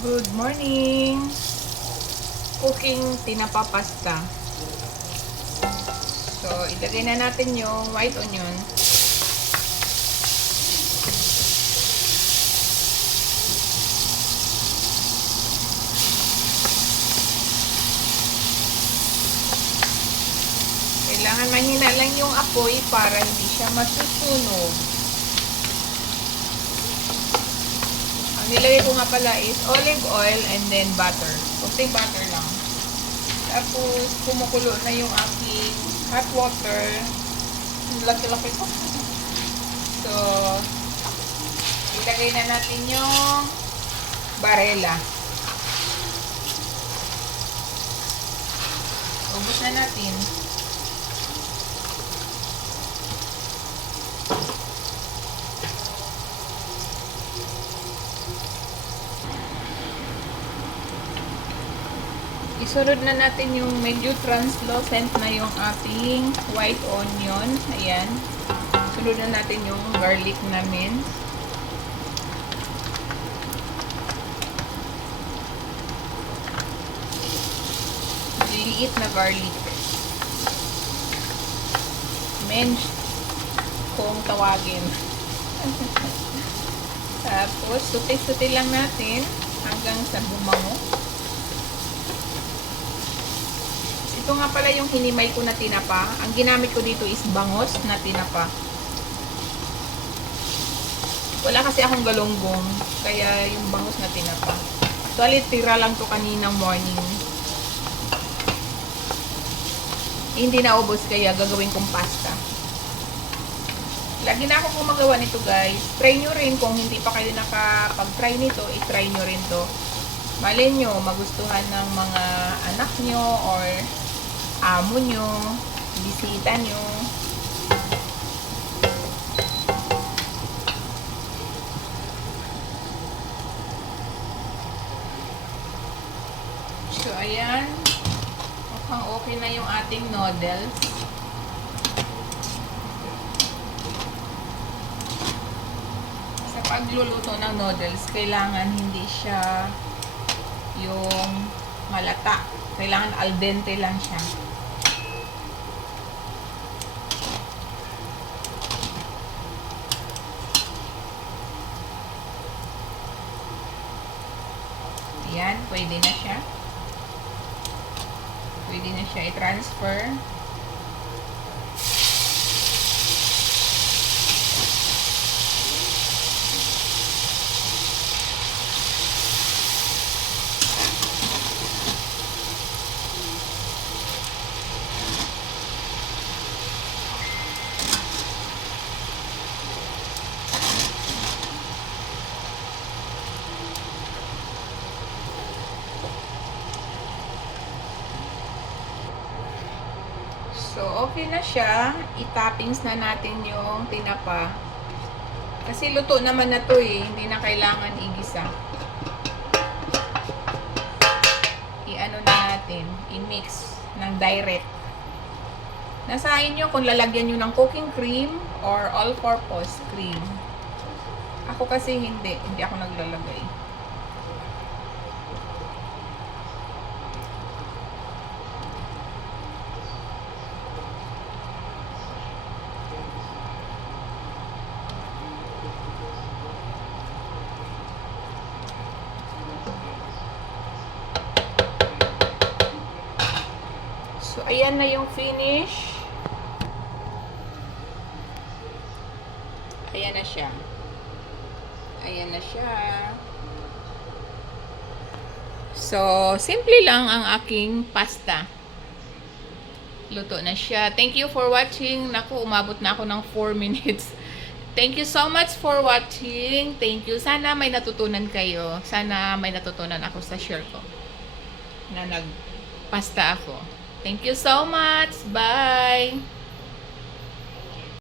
Good morning! Cooking tinapa pasta. So, ilagay na natin yung white onion. Kailangan mahina lang yung apoy para hindi siya masusunog. Ang nilagay ko nga pala is olive oil and then butter. Kunting butter lang. Tapos, kumukulo na yung aking hot water. Laki-laki ko. So, ilagay na natin yung barela. Ubus na natin. Isunod na natin yung medyo translucent na yung ating white onion. Ayan. Sunod na natin yung garlic namin. Liliit na garlic. Mensch kung tawagin. Tapos, suti-suti lang natin hanggang sa bumango. Ito nga pala yung hinimay ko na tinapa. Ang ginamit ko dito is bangos na tinapa. Wala kasi akong galunggong, kaya yung bangos na tinapa. Actually, tira lang to kaninang morning. Hindi na ubos, kaya gagawin kong pasta. Lagi na ako gumagawa nito, guys. Try nyo rin kung hindi pa kayo nakapag-try nito, i-try nyo rin to. Malay nyo, magustuhan ng mga anak nyo or amo nyo, bisita nyo. So, ayan. Mukhang okay na yung ating noodles. Sa pagluluto ng noodles, kailangan hindi siya yung malata. Kailangan al dente lang siya. Ayan, pwede na siya. Pwede na siya i-transfer. So, okay na siya. I-toppings na natin yung tinapa. Kasi luto naman na to eh. Hindi na kailangan igisa. I-ano na natin. I-mix ng direct. Nasa inyo kung lalagyan nyo ng cooking cream or all-purpose cream. Ako kasi hindi. Hindi ako naglalagay. So, ayan na yung finish. Ayan na siya. Ayan na siya. So, simple lang ang aking pasta. Luto na siya. Thank you for watching. Naku, umabot na ako ng 4 minutes. Thank you so much for watching. Thank you. Sana may natutunan kayo. Sana may natutunan ako sa share ko. Na nagpasta ako. Thank you so much. Bye!